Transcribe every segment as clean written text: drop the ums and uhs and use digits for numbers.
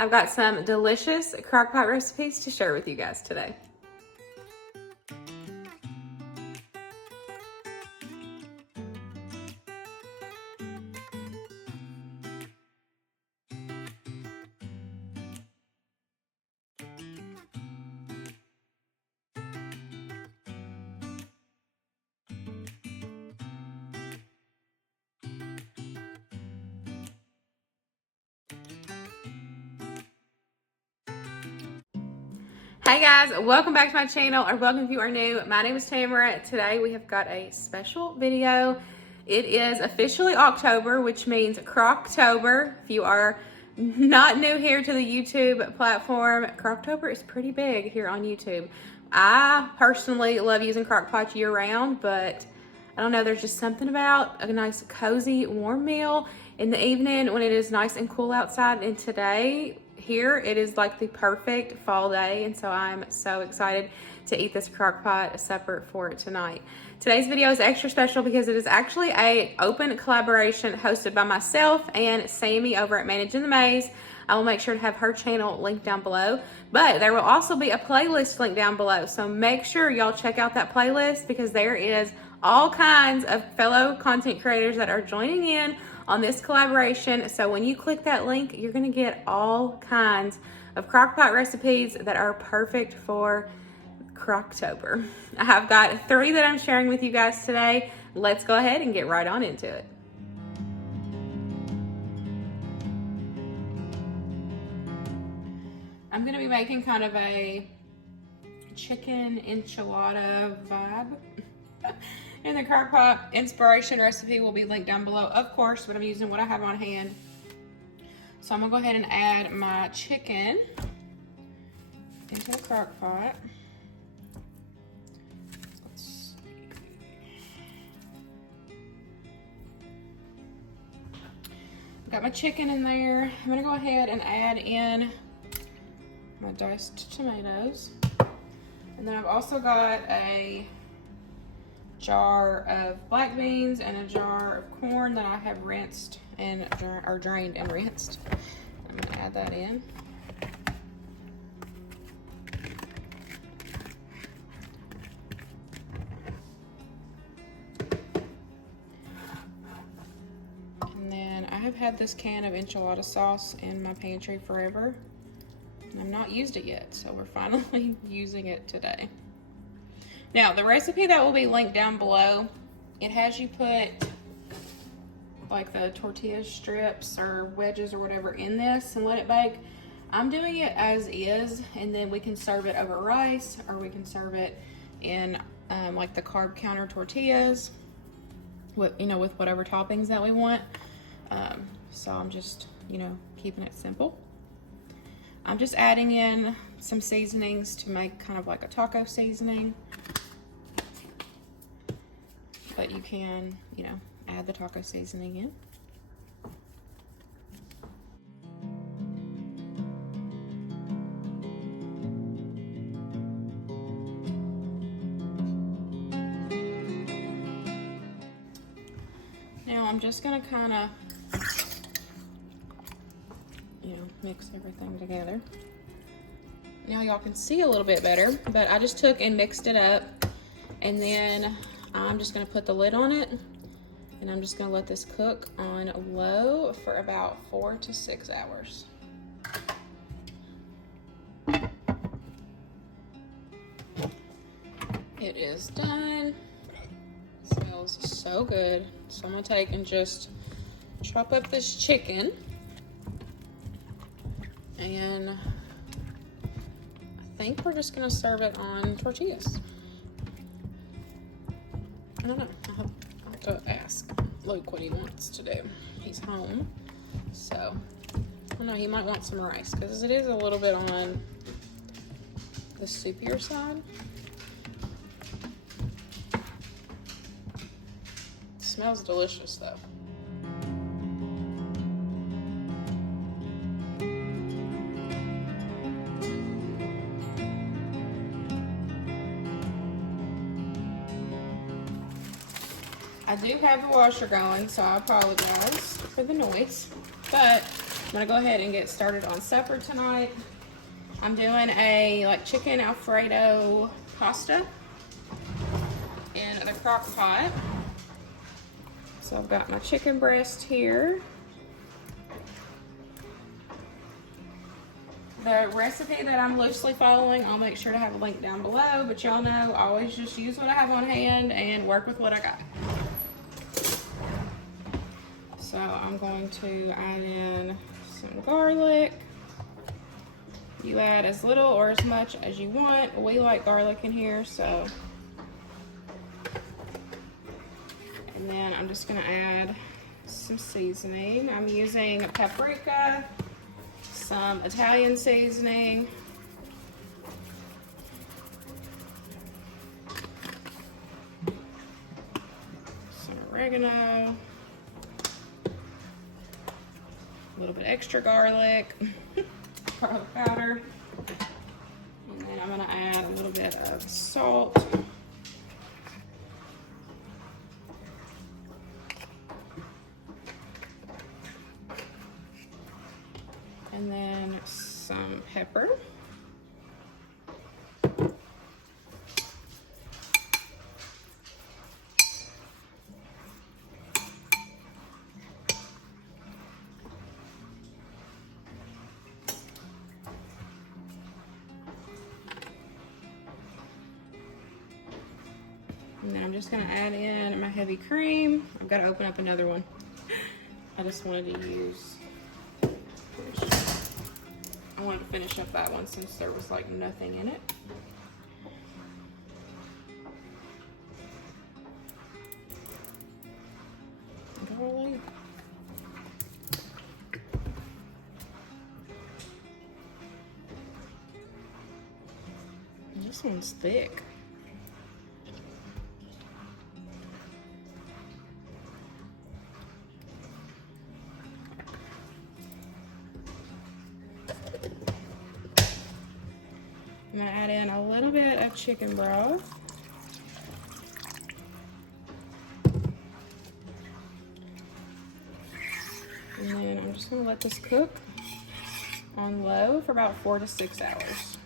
I've got some delicious crockpot recipes to share with you guys today. Hey guys, welcome back to my channel, or welcome if you are new. My name is Tamara. Today we have got a special video. It is officially October, which means Crocktober. If you are not new here to the YouTube platform, Crocktober is pretty big here on YouTube. I personally love using Crockpots year round, but I don't know, there's just something about a nice cozy warm meal in the evening when it is nice and cool outside. And today here it is like the perfect fall day, and so I'm so excited to eat this crockpot supper for tonight. Today's video is extra special because it is actually a open collaboration hosted by myself and Sammy over at Managing the Maze. I will make sure to have her channel linked down below, but there will also be a playlist linked down below, so make sure y'all check out that playlist because there is all kinds of fellow content creators that are joining in on this collaboration. So when you click that link, you're gonna get all kinds of crockpot recipes that are perfect for Crocktober. I have got 3 that I'm sharing with you guys today. Let's go ahead and get right on into it. I'm gonna be making kind of a chicken enchilada vibe. And the crockpot inspiration recipe will be linked down below, of course, but I'm using what I have on hand. So I'm gonna go ahead and add my chicken into the crockpot. Let's see. Got my chicken in there. I'm gonna go ahead and add in my diced tomatoes. And then I've also got a jar of black beans and a jar of corn that I have rinsed and drained and rinsed. I'm gonna add that in. And then I have had this can of enchilada sauce in my pantry forever, and I've not used it yet, so we're finally using it today. Now, the recipe that will be linked down below, it has you put like the tortilla strips or wedges or whatever in this and let it bake. I'm doing it as is, and then we can serve it over rice, or we can serve it in like the carb counter tortillas with, with whatever toppings that we want. So I'm just, keeping it simple. I'm just adding in some seasonings to make kind of like a taco seasoning. But you can, add the taco seasoning in. Now I'm just gonna kind of, mix everything together. Now y'all can see a little bit better, but I just took and mixed it up, and then I'm just gonna put the lid on it, and I'm just gonna let this cook on low for about 4 to 6 hours. It is done. It smells so good. So I'm gonna take and just chop up this chicken, and I think we're just gonna serve it on tortillas. I don't know. I'll have to ask Luke what he wants to do. He's home, so I don't know. He might want some rice because it is a little bit on the soupier side. It smells delicious though. I do have the washer going, so I apologize for the noise, but I'm gonna go ahead and get started on supper tonight. I'm doing a chicken Alfredo pasta in the crock pot. So I've got my chicken breast here. The recipe that I'm loosely following, I'll make sure to have a link down below, but y'all know I always just use what I have on hand and work with what I got. So I'm going to add in some garlic. You add as little or as much as you want. We like garlic in here, so. And then I'm just gonna add some seasoning. I'm using paprika, some Italian seasoning, some oregano, a little bit extra garlic, garlic powder, and then I'm gonna add a little bit of salt. And then some pepper. And then I'm just gonna add in my heavy cream. I've got to open up another one. I just wanted to use, I wanted to finish up that one since there was nothing in it. Garlic. This one's thick. I'm gonna add in a little bit of chicken broth. And then I'm just gonna let this cook on low for about 4 to 6 hours.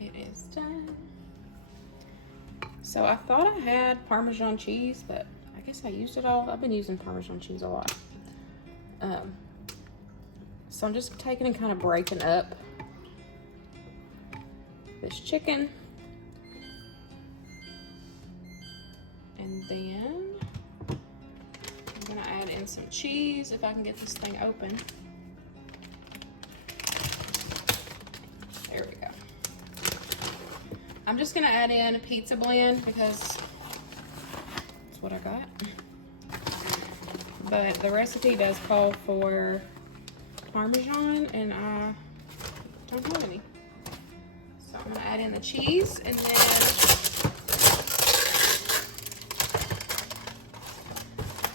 It is done. So I thought I had Parmesan cheese, but I guess I used it all. I've been using Parmesan cheese a lot. So I'm just taking and kind of breaking up this chicken. And then I'm gonna add in some cheese if I can get this thing open. There we go. I'm just gonna add in a pizza blend because that's what I got. But the recipe does call for Parmesan and I don't have any. So I'm gonna add in the cheese and then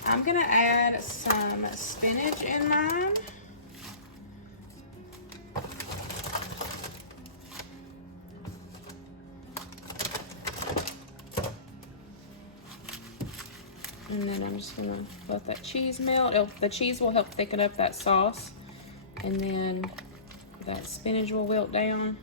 I'm gonna add some spinach in mine. And then I'm just gonna let that cheese melt. The cheese will help thicken up that sauce. And then that spinach will wilt down.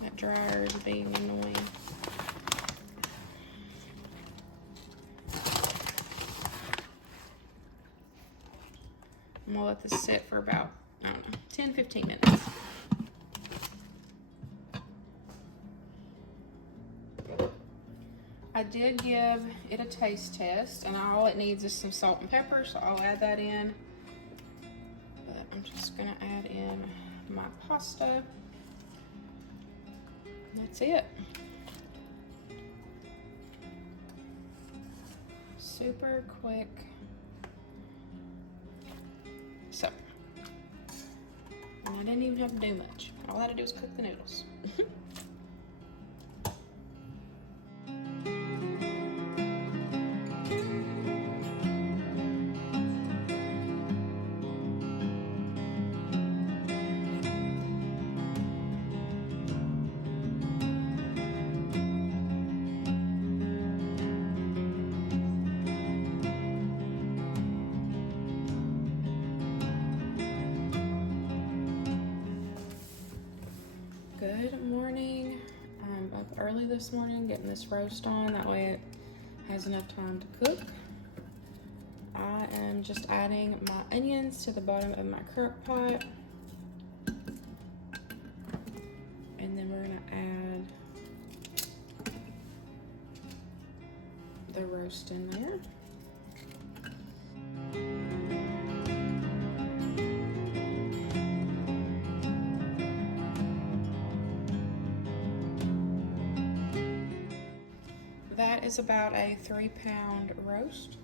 That dryer is being annoying. I'm gonna let this sit for about, I don't know, 10-15 minutes. I did give it a taste test, and all it needs is some salt and pepper, so I'll add that in. But I'm just gonna add in my pasta. That's it. Super quick. So, and I didn't even have to do much. All I had to do was cook the noodles. early this morning getting this roast on. That way it has enough time to cook. I am just adding my onions to the bottom of my crock pot. And then we're gonna add the roast in there. That is about a 3-pound roast.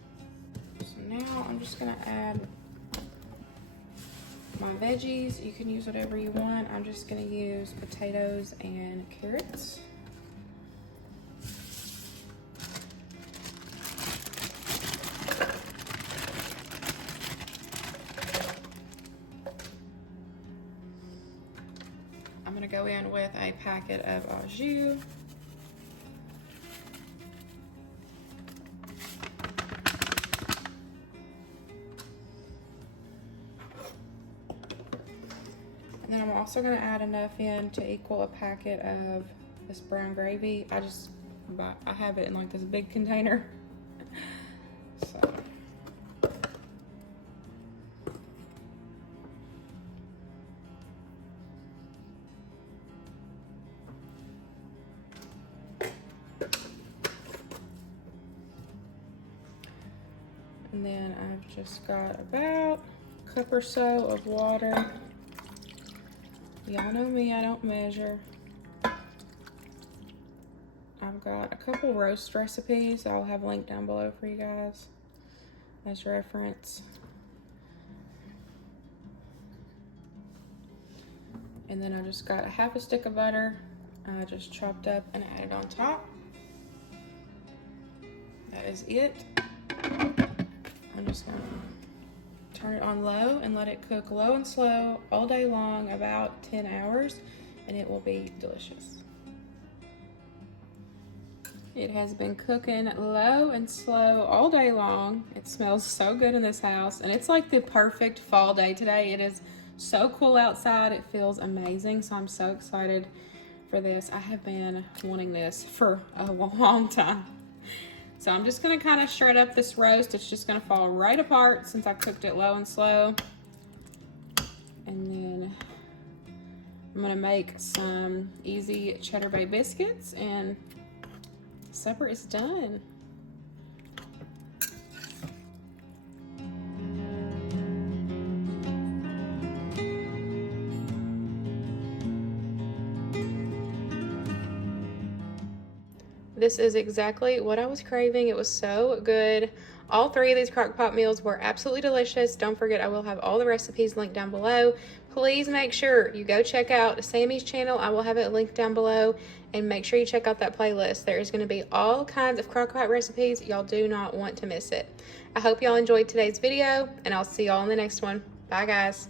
So now I'm just gonna add my veggies. You can use whatever you want. I'm just gonna use potatoes and carrots. I'm gonna go in with a packet of au jus. And then I'm also gonna add enough in to equal a packet of this brown gravy. I have it in like this big container. So. And then I've just got about a cup or so of water. Y'all know me, I don't measure. I've got a couple roast recipes I'll have linked down below for you guys as reference. And then I just got a half a stick of butter I just chopped up and added on top. That is it. I'm just gonna turn it on low and let it cook low and slow all day long, about 10 hours, and it will be delicious. It has been cooking low and slow all day long. It smells so good in this house, and it's like the perfect fall day today. It is so cool outside. It feels amazing, so I'm so excited for this. I have been wanting this for a long time. So I'm just gonna kind of shred up this roast. It's just gonna fall right apart since I cooked it low and slow. And then I'm gonna make some easy cheddar bay biscuits and supper is done. This is exactly what I was craving. It was so good. All 3 of these Crock-Pot meals were absolutely delicious. Don't forget, I will have all the recipes linked down below. Please make sure you go check out Sammy's channel. I will have it linked down below. And make sure you check out that playlist. There is going to be all kinds of Crock-Pot recipes. Y'all do not want to miss it. I hope y'all enjoyed today's video, and I'll see y'all in the next one. Bye, guys.